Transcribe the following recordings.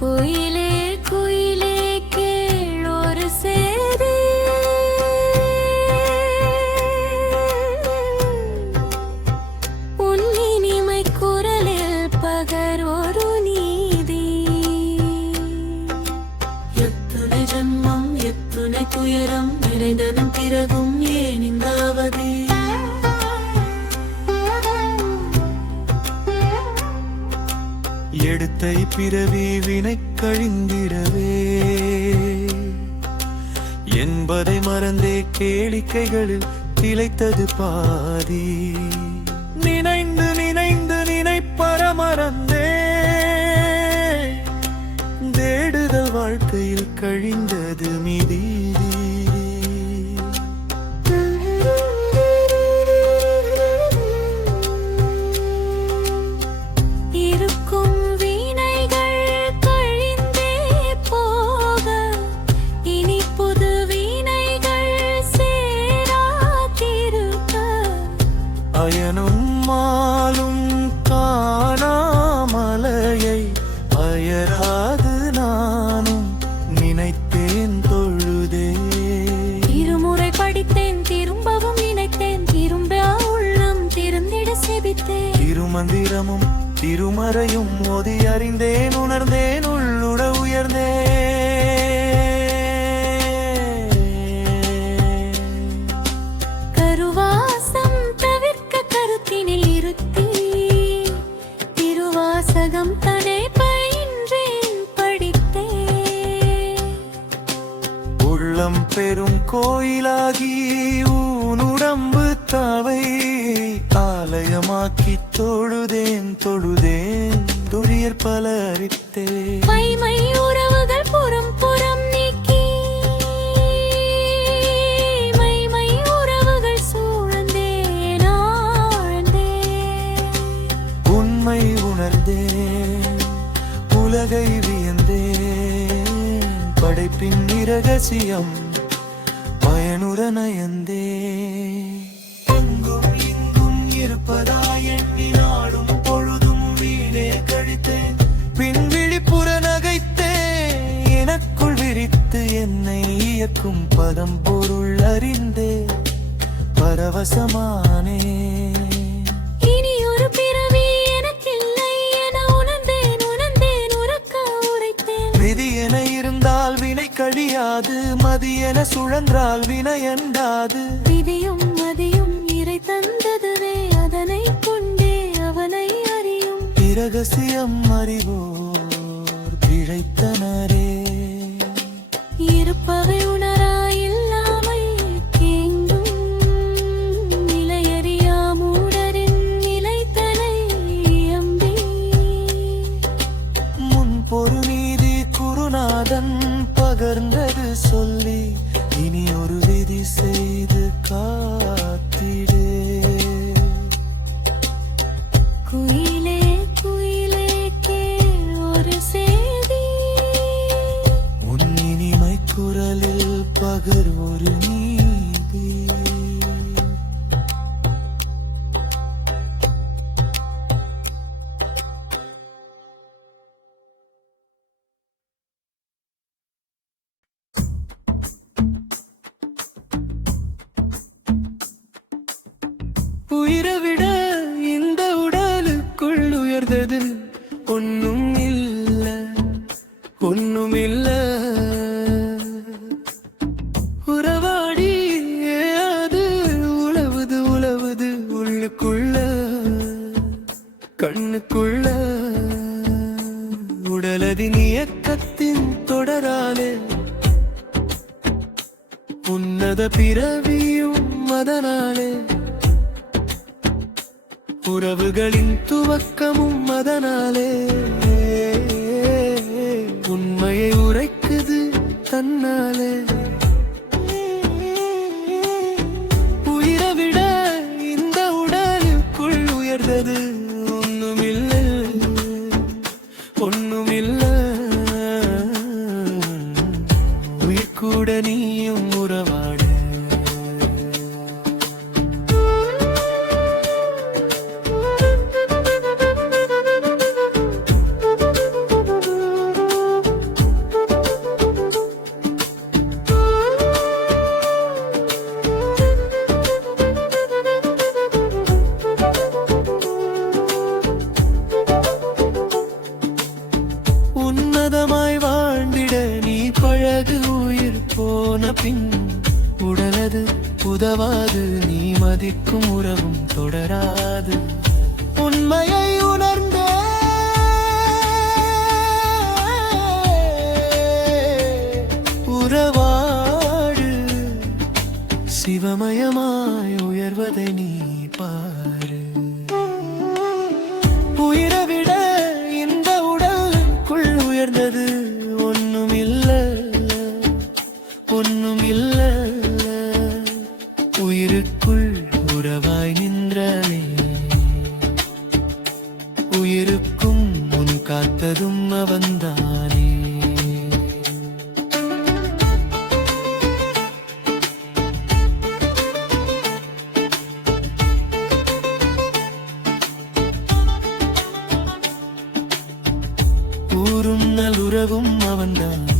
குயிலே குயிலே கேள் ஒரு சேதி, உன் இனிமை குரலில் பகர் ஒரு நீதி. எத்துணை ஜன்மம் எத்துணை துயரம் நிறைந்ததும் பிறகும் ஏன் இந்த அவதி? எடுத்தை பிறவி வினை கழிந்திடவே என்பதை மறந்தே கேளிக்கைகளில் திளைத்தது பாதி. நினைந்து நினைந்து நினைப்பற மறந்தே தேடுதல் வாழ்க்கையில் கழிந்தது மிதி. அயனும் மாலும் காணாமலையை அயராது நானும் நினைத்தேன் தொழுதே. இருமுறை படித்தேன் திரும்பவும் நினைத்தேன், திரும்ப உள்ளம் திருந்திட செபித்தேன். திருமந்திரமும் திருமறையும் மோதி அறிந்தேன் உணர்ந்தேன் உள்ளுட உயர்ந்தேன். திருவாசகம் தனை பயின்றேன் படித்தேன். உள்ளம் பெரும் கோயிலாகி ஊனுடம்பு தாவை ஆலயமாக்கி தொழுதேன் தொழுதேன் துரியர் பல அறித்தேன். மைமை உறவுகள் புறம் புறம் நீக்கி மைமை உறவுகள் சூழ்ந்தேன் ஆழ்ந்தேன். உண்மை உணர்ந்தேன் உலகை வியந்தேன் படைப்பின் இரகசியம் பயனுற நயந்தேன். எங்கும் இங்கும் இருப்பதாய் எண்ணினாலும் பொழுதும் வீணே கழித்தேன். பின் விழிப்புற நகைத்தேன் எனக்குள் விரித்து என்னை இயக்கும் பதம் பொருள் அறிந்தே பரவசமானே. இனி ஒரு பிறவி எனக்கில்லை என உணர்ந்தேன் உணர்ந்தேன் உறக்க உரைத்தேன். விதி என இருந்தால் வினை கழியாது, மதி என சுழன்றால் வினை அண்டாது. விதியும் மதியும் இறை தந்ததுவே அதனை கொண்டே அவனை அறியும். இரகசியம் அறிவோர் பிழைத்தனரே. இருப்பவை உணரா இல்லாமை கேங்கும் நிலையறியா மூடரின் நிலைத்தனை அம்பி. முன்பொரு நீதி குருநாதன் பகர்ந்தது சொல்லி இனி ஒரு விதி செய்து காத்திடே. குயிலே குயிலே கேள் ஒரு சேதி, உன் இனிமை குரலில் பகர் ஒரு நீதி. உயிரை விட இந்த உடலுக்குள் உயர்ந்தது ஒன்னும் இல்ல ஒன்னும் இல்ல. உறவாடி அது உழவுது உழவுது உள்ளுக்குள்ள கண்ணுக்குள்ள. உடலதின் இயக்கத்தின் தொடராலே உன்னத பிறவியும் அதனாலே. உறவுகளின் துவக்கமும் அதனாலே. உண்மையை உரைக்குது தன்னாலே. உயிரை விட இந்த உடலுக்குள் உயர்ந்தது ஒண்ணுமில்ல ஒண்ணுமில்ல. உயிர் கூட நீயும் உறவாட. என்றும் தொடராது. உண்மையை உணர்ந்தே உறவாடு, சிவமயமாய் உயர்வதை நீ பாரு. உயிரை விட இந்த உடலுக்குள் உயர்ந்தது ஒண்ணும் இல்ல, ஒண்ணும் இல்ல. உயிருக்குள் உறவாய் நின்றானே, உயிருக்கும் முன் காத்ததும் அவன்தானே. ஊரும் நல்லுறவும் அவன்தானே,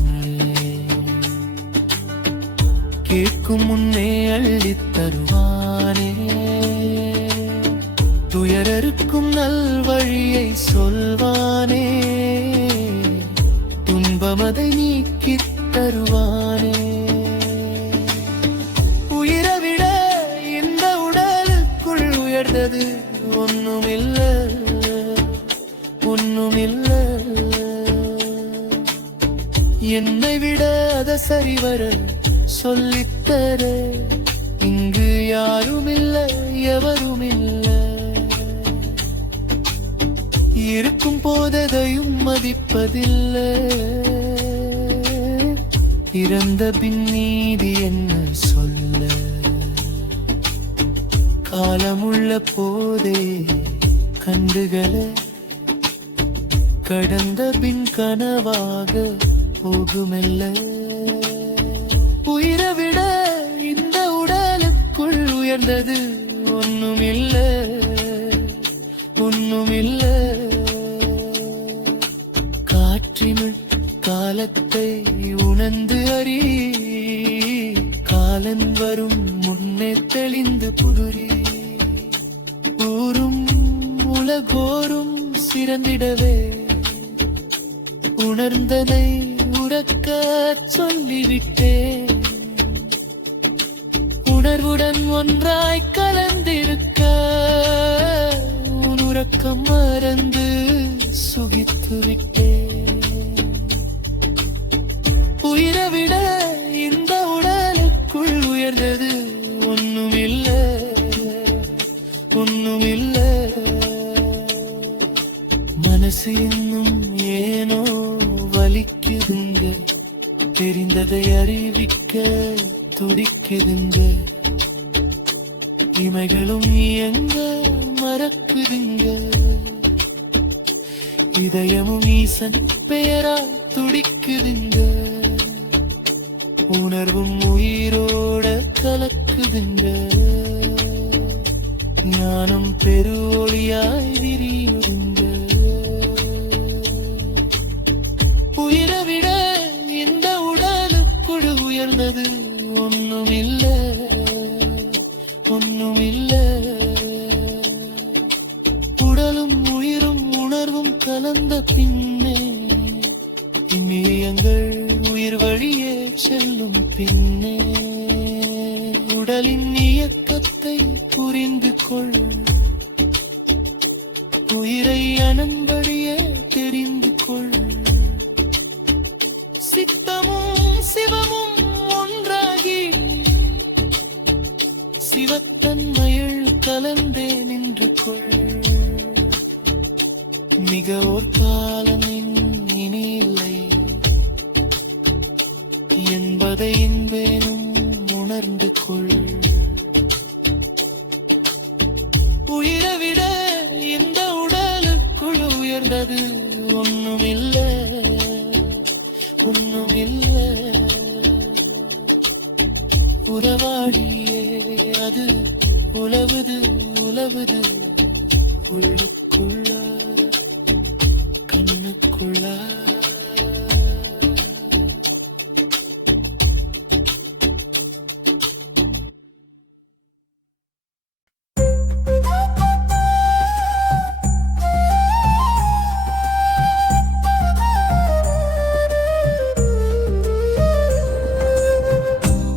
கேட்கும் முன்னே அள்ளித் தருவானே. துயரருக்கும் நல்வழியை சொல்வானே, துன்பமதை நீக்கித் தருவானே. உயிரை விட இந்த உடலுக்குள் உயர்ந்தது ஒண்ணுமில்ல, ஒண்ணுமில்ல. என்னை விட அத சரிவர சொல்லித்தர இங்கு யாருமில்ல, எவருமில்ல. இருக்கும் போததையும் மதிப்பதில்லை, இறந்த பின் நீதி என்ன சொல்ல. காலமுள்ள போதே கண்டுகளை கடந்த பின் கனவாக போகுமெல்ல. உயிரை விட இந்த உடலுக்குள் உயர்ந்தது ஒண்ணுமில்ல, ஒண்ணுமில்ல. காற்றினுள் காலத்தை உணர்ந்து அறி, காலன் வரும் முன்னே தெளிந்து புதுரி. ஊரும் உலகோரும் சிறந்திடவே உணர்ந்ததை உறக்க சொல்லிவிட்டேன். உணர்வுடன் ஒன்றாய் கலந்திருக்க உன் உறக்கம் மறந்து சுகித்து விட்டேன். உயிரை விட இந்த உடலுக்குள் உயர்ந்தது ஒண்ணுமில்ல, ஒண்ணுமில்ல. மனசு இன்னும் ஏனோ வலிக்குதுங்க, தெரிந்ததை அறிவிக்க துடிக்குதுங்க. இமைகளும் எங்க மறக்குதுங்க, இதயமும் ஈசன் பெயரா துடிக்குதுங்க. உணர்வும் உயிரோட கலக்குதுங்க, ஞானம் பெரு ஒளியாய் விரியுதுங்க. உயிரை விட இந்த உடலுக்குள் உயர்ந்தது ஒண்ணுமில்ல, ஒண்ணுமில்ல. உடலும் உயிரும் உணர்வும் கலந்த பின்னே இனியங்கள் உயிர் வழியே செல்லும் பின்னே. உடலின் இயக்கத்தை புரிந்து கொள், உயிரை அனன்படியே தெரிந்து கொள். சித்தமும் சிவமும் ஒன்றாகி சிவத்தன்மையில் கலந்தே நின்று கொள். மிக ஓர் காலம் இனி இல்லை என்பதை என்பேனும் உணர்ந்து கொள். உயிரை விட இந்த உடலுக்குள் உயர்ந்தது ஒண்ணுமில்ல, ஒண்ணுமில்ல. உறவாடியே அது உலவுது, உலவுது உள்ளுக்குள்ள, கண்ணுக்குள்ள.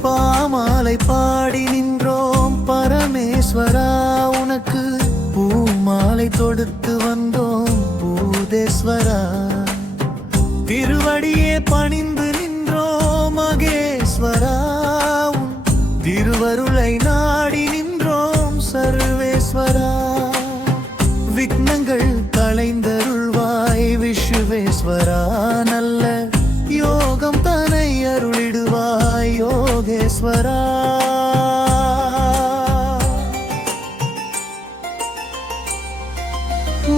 பாமாலை பாடி நின்றோம் பரமேஸ்வரா, உன் கொடுத்து வந்தோம் பூதேஸ்வரா. திருவடியே பணிந்து நின்றோம் மகேஸ்வரா. உன் திருவருளை நாடி நின்றோம் சர்வேஸ்வரா. விக்னங்கள் களைந்தருள்வாய் விஸ்வேஸ்வரா. நல்ல யோகம் தனை அருளிடுவாய் யோகேஸ்வரா.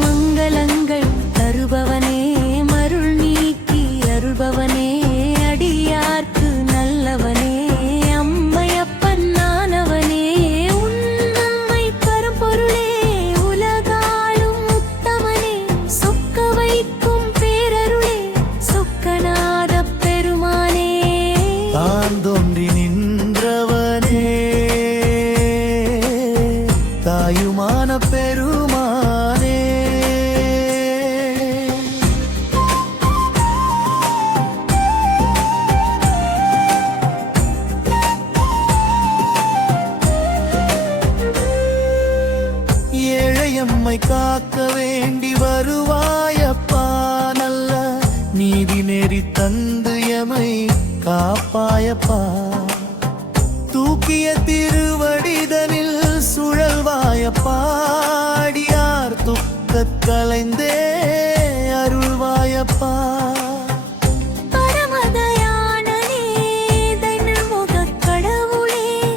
மங்களங்கள் தருபவனே, மருள் நீக்கி அருள்பவனே, அடியார்க்கு நல்லவனே, அம்மையப்பன் நானவனே, உன்னம்மை பரம்பொருளே, உலகாளும் உத்தமனே, சொக்க வைக்கும் பேரருளே, சொக்கநாதப் பெருமானே. தான் தோன்றி நின்றவனே, தாயுமான பெருமானே. ஏழையம்மை காக்க வேண்டி வருவாயப்பா. நல்ல நீதி நெறி தந்து எமை காப்பாயப்பா. தூக்கிய திருவடிதனில் சுழல்வாயப்பா. அடியார் துக்கத் கலைந்தே அருள்வாயப்பா. பரமதயாளனே, தைநல்முகக் கடவுளே,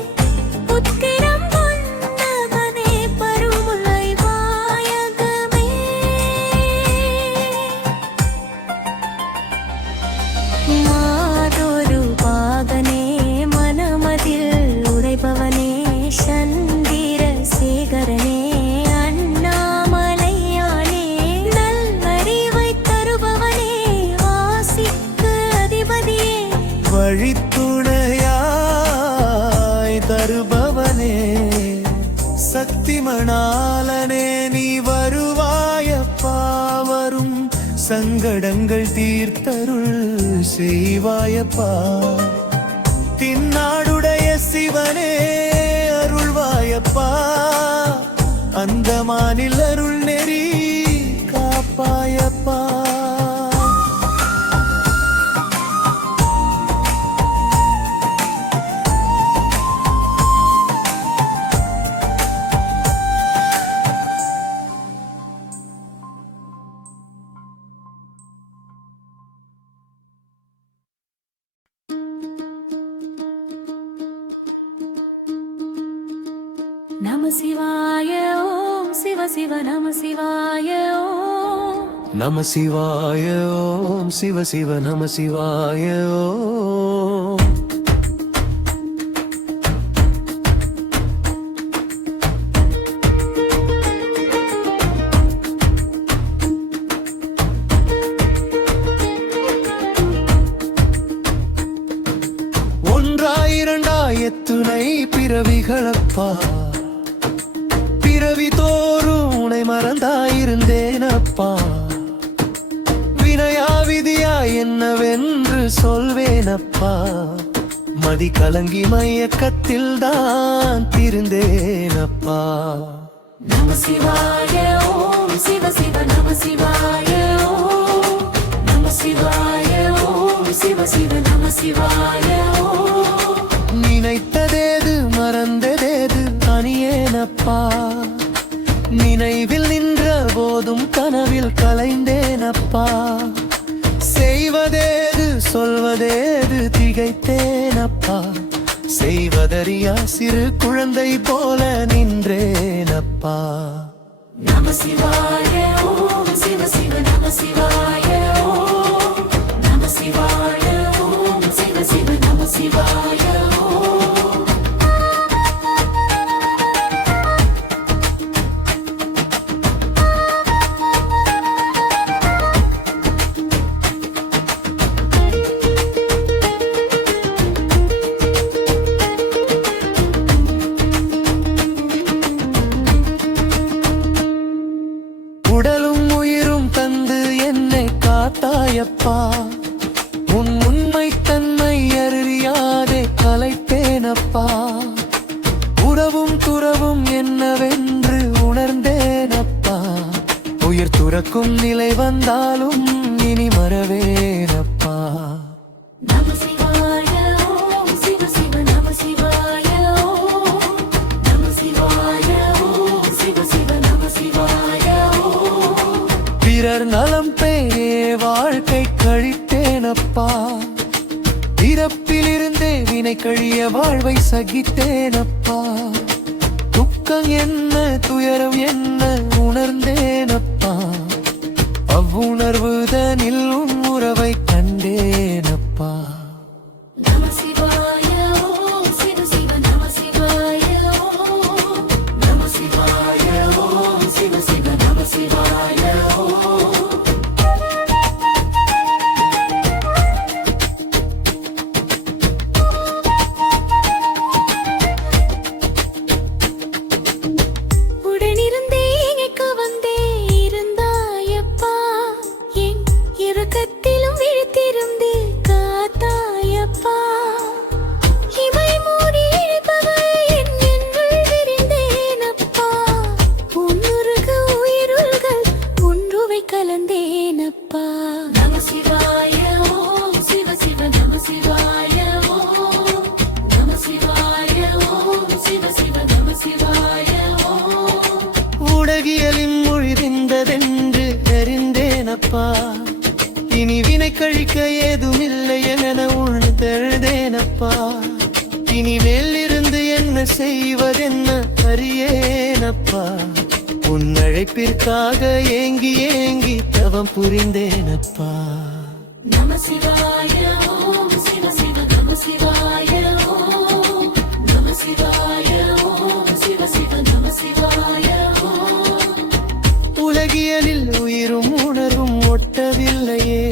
உத்திரம் கொண்டவனே, பருமுலை வாயகமே. மாதொரு பாகனே, மனமதில் உரைபவனே, சந்திர சேகரனே, அண்ணாமலையானே, நல்லறிவை தருபவனே, வாசிக்கு அதிபதியே, வழித்துணையாய் தருபவனே. சக்திமணாலனே நீ வருவாயப்பா. வரும் சங்கடங்கள் தீர்த்தருள் செய்வாயப்பா. தின்னாடுடைய சிவனே அருள்வாயப்பா. அந்தமானில் அருள் நெறி காப்பாயப்பா. நம சிவாய ஓம் சிவ சிவ நம சிவாய ஓம். நம சிவாய ஓம் சிவ சிவ நம சிவாய ஓம். ஒன்றாய் இரண்டாய் எத்துணை பிறவிகளப்பா. பிறவி தோறும் உனை மறந்தாயிருந்தேனப்பா. வினையா விதியா என்னவென்று சொல்வேனப்பா. மதி கலங்கி மயக்கத்தில் தான் திருந்தேனப்பா. நம சிவாய ஓம் சிவ சிவ நம சிவாய ஓம். நம சிவாய ஓம் சிவ சிவ நம சிவாய ஓம். நினைத்ததேது மறந்ததேது அணியேனப்பா. நினைவில் நின்ற போதும் கனவில் கலைந்தேனப்பா. செய்வதேது சொல்வதேது திகைத்தேனப்பா. செய்வதறியா சிறு குழந்தை போல நின்றேனப்பா. நம சிவாய ஓம் சிவ சிவ நம சிவாய ஓம். நம சிவாய ஓம் சிவ சிவ நம சிவாய ஓம். உடலும் உயிரும் தந்து என்னை காத்தாயப்பா. உன் உண்மை தன்மை அறியாதே மறக்கும் நிலை வந்தாலும் இனி மறவேனப்பா. நம சிவாய ஓம் சிவ சிவ நம சிவாய ஓம் நம சிவாய ஓம் சிவ சிவ நம சிவாய ஓம். பிறர் நலம் பேணே வாழ்க்கை கழித்தேனப்பா. பிறப்பிலிருந்தே வினை கழிய வாழ்வை சகித்தேனப்பா. துக்கம் என்ன துயரம் என்ன உணர்ந்தேனப்பா. அவ்வுணர்வுதனில் உன் உறவை கண்டேனப்பா. நம சிவாய ஓம் சிவ சிவ நம சிவாய ஓம் நம சிவாய ஓம் சிவ சிவ நம சிவாய ஓம். உடனிருந்தே இணைக்கு வந்தே இருந்தாயப்பா. என் இறக்கத்திலும் விழித்திருந்து காத்தாயப்பா. இமை மூடி இழைப்பவை என் என்னுள் விரிந்தேனப்பா. உன்னுருக உயிருள்கள் ஒன்றுவை கலந்தேனப்பா. நம சிவாய ஓம் சிவ சிவ நம சிவாய ஓம் நம சிவாய ஓம் சிவ சிவ நம சிவாய ஓம். உலகியலின் மொழிந்ததென்று அறிந்தேனப்பா. இனி வினை கழிக்க ஏதுமில்லை என உணர்ந்தெழுதேனப்பா. இனிமேல் இருந்து என்ன செய்வதென்ன அறியேனப்பா. உன் அழைப்பிற்காக ஏங்கி ஏங்கி தவம் புரிந்தேனப்பா. நம சிவாய ஓம் சிவ சிவ நம சிவாய ஓம் நம சிவாய ஓம் சிவ சிவ நம சிவாய ஓம். உலகியலில் உயிரும் உணர்வும் ஒட்டவில்லையே.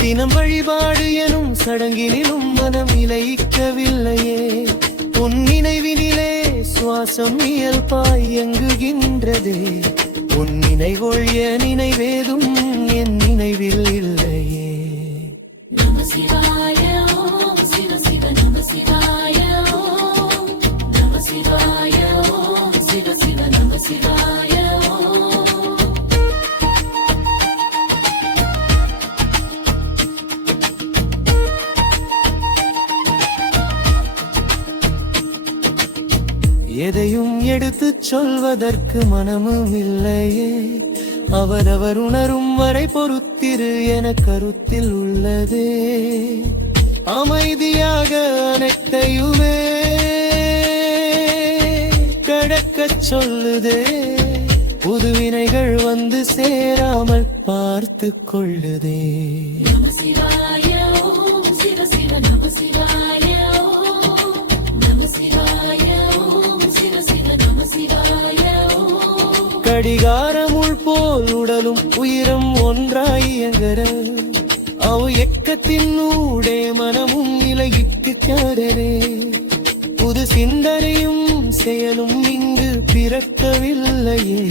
தினம் வழிபாடு எனும் சடங்கினிலும் மனம் இலயிக்கவில்லையே. உன் நினைவினிலே சுவாசம் இயல்பாய் இயங்குகின்றதே. உன் நினைவொழிய நினைவேதும் என் நினைவில் இல்லையே. நம சிவாய ஓம் சிவ சிவ நம சிவாய ஓம் நம சிவாய ஓம் சிவ சிவ நம சிவாய ஓம். எதையும் எடுத்துச் சொல்வதற்கு மனமும் இல்லையே. அவரவர் உணரும் வரை பொறுத்திரு என கருத்தில் உள்ளதே. அமைதியாக அனைத்தையுமே கடக்கச் சொல்லுதே. புதுவினைகள் வந்து சேராமல் பார்த்து கொள்ளுதே. நம சிவாய ஓம் சிவ சிவ நம சிவாய ஓம் நம சிவாய ஓம் சிவ சிவ நம சிவாய ஓம். கடிகாரமுள் போல் உடலும் உயிரும் ஒன்றாய் இயங்கர. அவ் எக்கத்தின் ஊடே மனமும் நிலையிட்டு காரரே. புது சிந்தனையும் செயலும் இங்கு பிறக்கவில்லையே.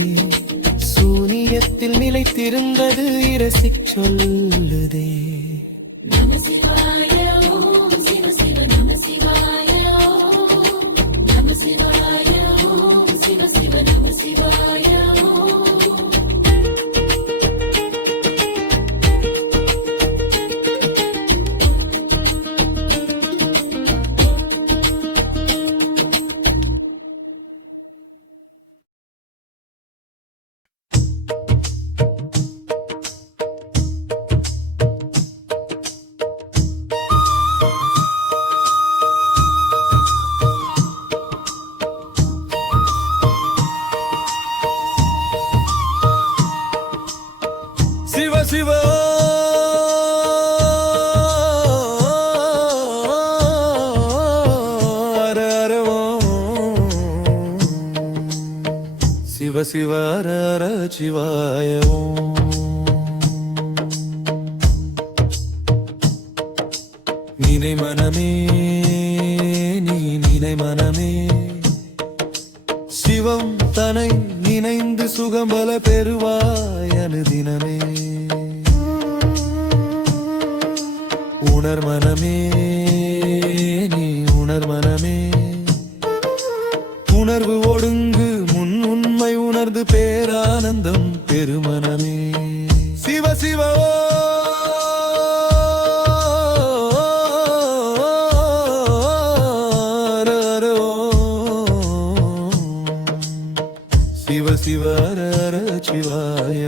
சூனியத்தில் நிலைத்திருந்தது இரசிச் சொல்லுதே. நம சிவாய ஓம் சிவ சிவ நம சிவாய ஓம் நம சிவாய ஓம் சிவ சிவ நம சிவாய ஓம். சிவ சிவ ஹர ஹர ஓம். சிவ சிவ ஹர ஹர சிவாய ஓம். நினை மனமே நீ நினை மனமே. சிவம் தனை நினைந்து சுகம்பல பெறுவாய் அனுதினமே. உணர் மனமே நீ உணர் மனமே. உணர்வு ஒடுங்கு முன் உண்மை உணர் உணர்ந்து பேரானந்தம் பெருமனமே சிவ சிவ சிவ சிவ சிவாய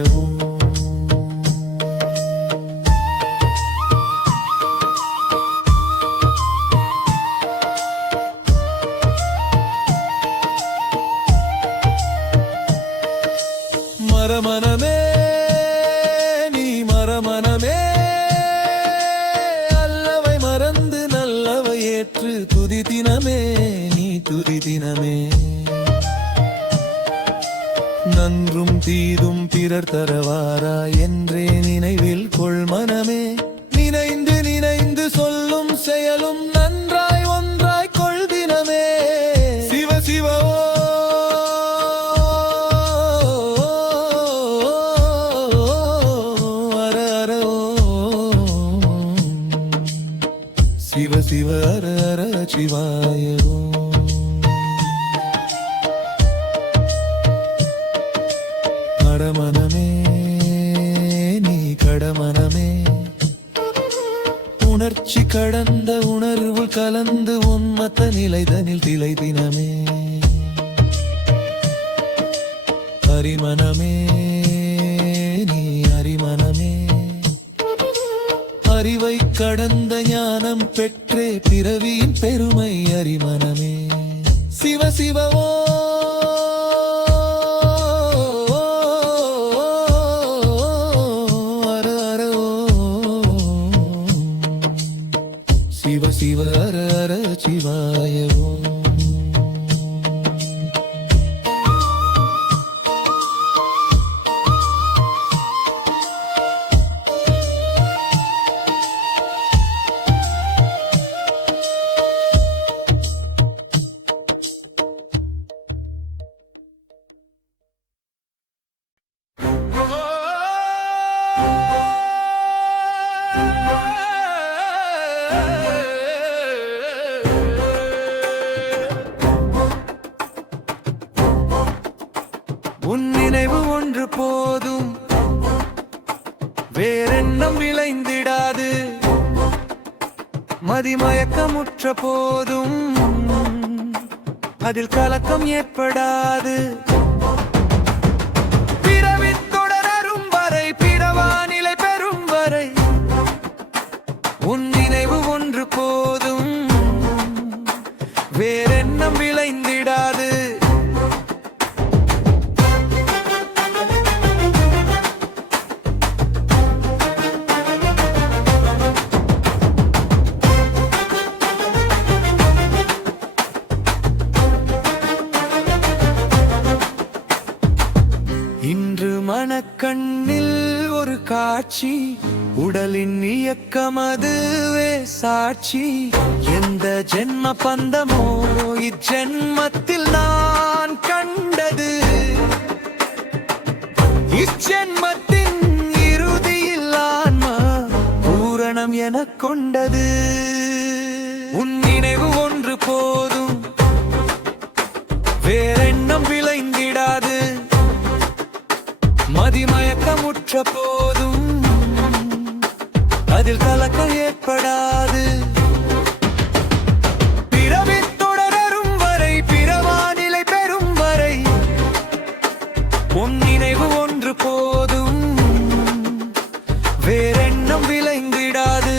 மரமனமே நீ மரமனமே அல்லவை மறந்து நல்லவை ஏற்று துதி தினமே நீ துதி தினமே நன்றும் தீதும் பிறர் தரவாரா என்றே நினைவில் கொள் மனமே நினைந்து நினைந்து சொல்லும் செயலும் நன்றாய் ஒன்றாய் கொள் தினமே சிவ சிவோ சிவ சிவ ஹர சிவாய கடமனமே நீ கடமனமே உணர்ச்சி கடந்த உணர்வு கலந்து உன்மத்த நிலைதனில் திலை தினமே ஹரிமனமே நீ ஹரிமனமே அறிவை கடந்த ஞானம் பெற்றே பிறவியின் பெருமை அறிமனமே சிவ சிவவோ சிவ சிவ ஹர சிவாயவோ உன் நினைவு ஒன்று போதும் வேறெண்ணம் விளைந்திடாது மதிமயக்கமுற்ற போதும் அதில் கலக்கம் ஏற்படாது பிறவி தொடரும் வரை பிறவாநிலை பெறும் வரை உன் நினைவு ஒன்று போதும் வேறெண்ணம் விளைந்திடாது இன்று மனக்கண்ணில் ஒரு காட்சி உடலின் இயக்கம் அதுவே சாட்சி எந்த ஜென்ம பந்தமோ இச்சென்மத்தில் நான் கண்டது இச்சென்மத்தின் இறுதியில் ஆன்மா பூரணம் எனக் கொண்டது உன் நினைவு ஒன்று போதும் வேறெண்ணம் விளைந்திடாது மதிமயக்கமுற்ற போதும் அதில் கலக்கம் ஏற்படாது பிறவி தொடரும் வரை பிறவாநிலை பெறும் வரை உன் நினைவு ஒன்று போதும் வேறெண்ணம் விளைந்திடாது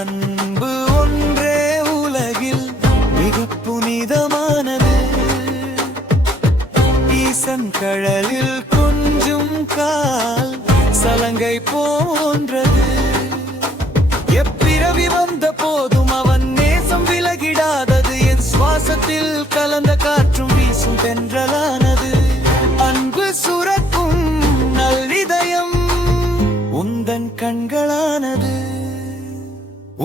அன்பு ஒன்றே உலகில் மிக புனிதமானது ஈசன் கழலில் கொஞ்சும் கால் சலங்கை போன்றது எப்பிறவி வந்த போதும் அவன் நேசம் விலகிடாதது என் சுவாசத்தில் கலந்த காற்றும் வீசும் தென்றலானது அன்பு சுரக்கும் நல்லிதயம் உந்த கண்களானது.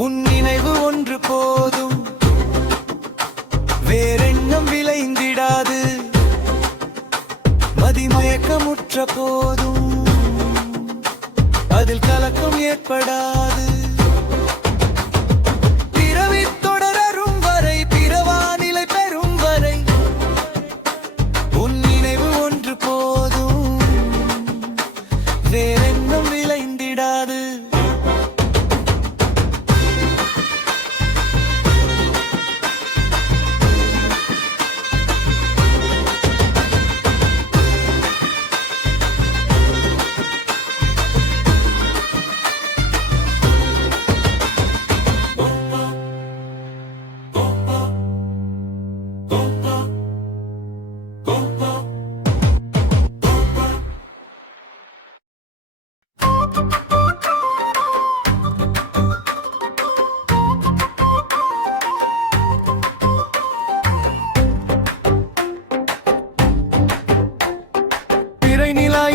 உன் நினைவு ஒன்று போதும், வேறெண்ணம் விளைந்திடாது. மதிமயக்கமுற்ற போதும் அதில் கலக்கம் ஏற்படாது. பிறவி தொடரும் வரை, பிறவாநிலை பெறும் வரை, உன் நினைவு ஒன்று போதும், வேறெண்ணம் விளைந்திடாது.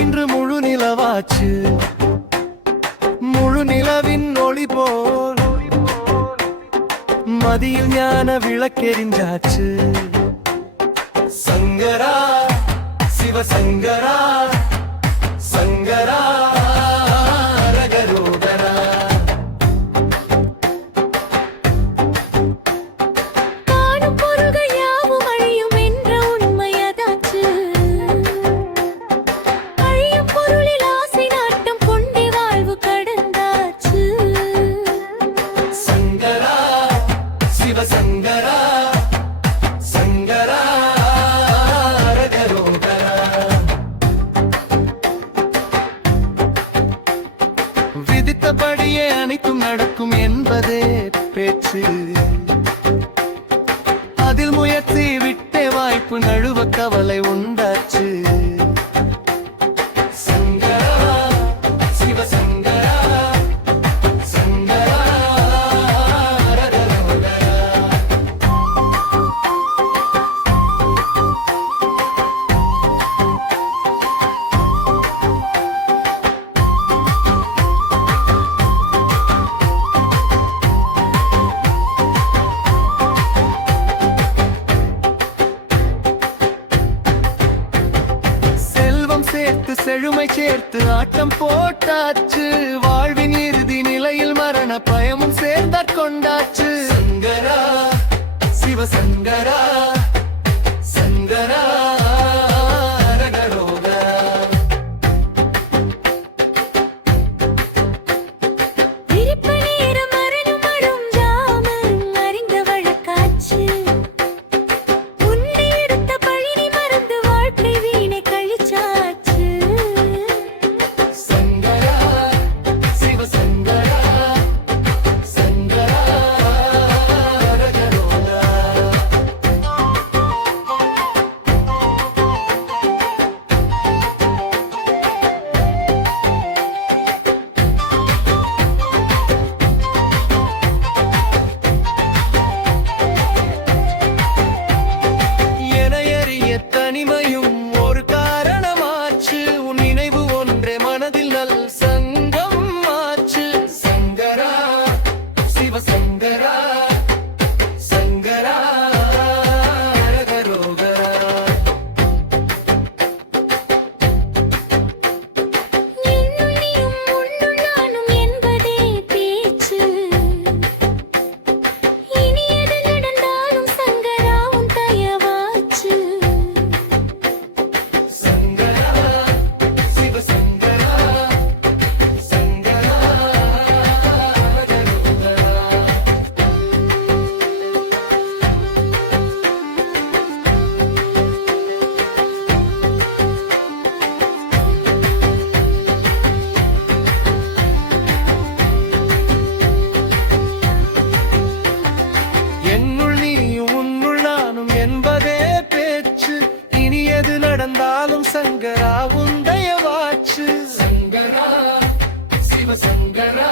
இன்று முழு நிலவாச்சு, முழு நிலவின் ஒளி போல் மதியில் ஞான விளக்கெரிஞ்சாச்சு. சங்கரா சிவசங்கரா, சங்கரா ரகரோகரா. காணும் பொருள்கள் யாவும் அழியும் என்ற உண்மையதாச்சு. அழியும் பொருளில் ஆசை நாட்டம் கொண்டே வாழ்வு கடந்தாச்சு. சங்கரா சிவசங்கரா, சங்கரா ரகரோகரா. விதித்தபடியே அனைத்தும் நடக்கும் என்பதே பேச்சு. அதில் முயற்சி விட்டே வாய்ப்பு நழுவ கவலை உண்டாச்சு. சங்கரா சிவசங்கரா, சங்கரா ரகரோகரா. சேர்த்து செழுமை சேர்த்து ஆட்டம் போட்டாச்சு. வாழ்வின் இறுதி நிலையில் மரண பயமும் சேர்ந்தாற் கொண்டாச்சு. சங்கரா சிவசங்கரா, சங்கரா ரகரோகரா. விரிப்பு நேரம் மரணம் அடும் ஜாமம் அறிந்த வழக்காச்சு. உன்னை எடுத்த பழினி மறந்து வாழ்க்கை வீணை கழிச்சாச்சு. சங்கரா சிவசங்கரா, சங்கரா ரகரோகரா. என எறிய தனிமையும் ஒரு காரணமாச்சு. உன் நினைவு ஒன்றே மனதில் நல் சங்கம் ஆச்சு. சங்கரா சிவசங்கரா, சங்கரா ரகரோகரா. என்னுள் நீயும் உன்னுள் நானும் என்பதே பேச்சு. இனி எது நடந்தாலும் சங்கரா உன் தயவாச்சு. சங்கரா சிவசங்கரா, சங்கரா ரகரோகரா. என்னுள் நீயும் உன்னுள் நானும் என்பதே பேச்சு. இனி எது நடந்தாலும் சங்கரா உன் தயவாச்சு. சங்கரா சிவசங்கரா,